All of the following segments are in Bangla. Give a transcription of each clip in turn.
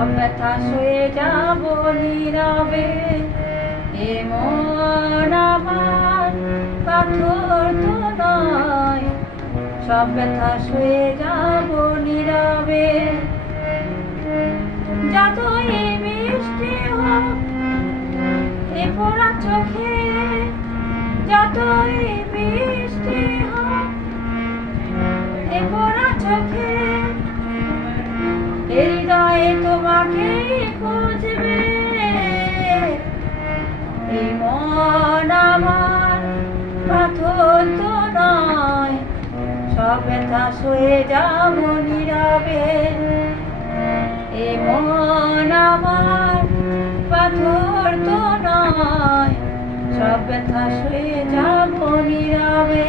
সব ব্যথা সয়ে যাব নীরবে। এ মন আমার পাথর তো নয়, সব ব্যথা সয়ে যাব নীরবে। যতই বৃষ্টি হোক এ পোড়া চোখে, যতই বৃষ্টি হোক এ পোড়া চোখে, হৃদয়ে তোমাকে খুঁজবে। এই মন আমার পাথর তো নয়, সব ব্যথা সয়ে যাব নীরবে। এই মন আমার পাথর তো নয়, সব ব্যথা সয়ে যাব নীরবে।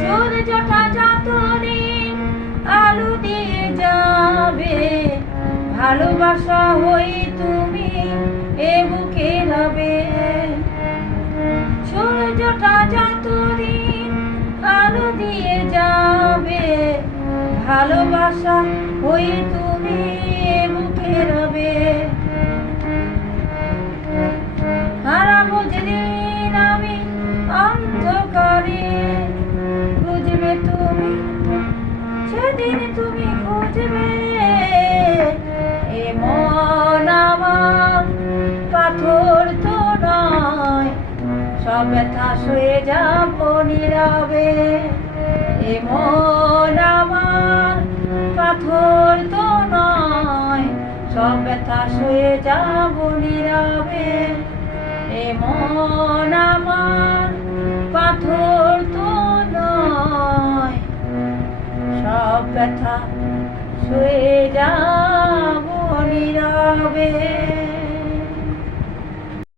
সূর্যটা যতদিন আলো দিয়ে যাবে, ভালোবাসা হই তুমি এ বুকে রবে। সূর্যটা যতদিন আলো দিয়ে যাবে, ভালোবাসা হই তুমি এ বুকে রবে। হারাবো যেদিন আমি অন্ধকারে, খুঁজবে তুমি সেদিন তুমি খুঁজবে। এ মন আমার পাথর তো নয়, সব ব্যথা সয়ে যাব নীরবে। এ মন আমার পাথর তো নয়, সব ব্যথা সয়ে যাব নীরবে। এ মন আমার পাথর তো নয়, সব ব্যথা সয়ে যাব নীরবে।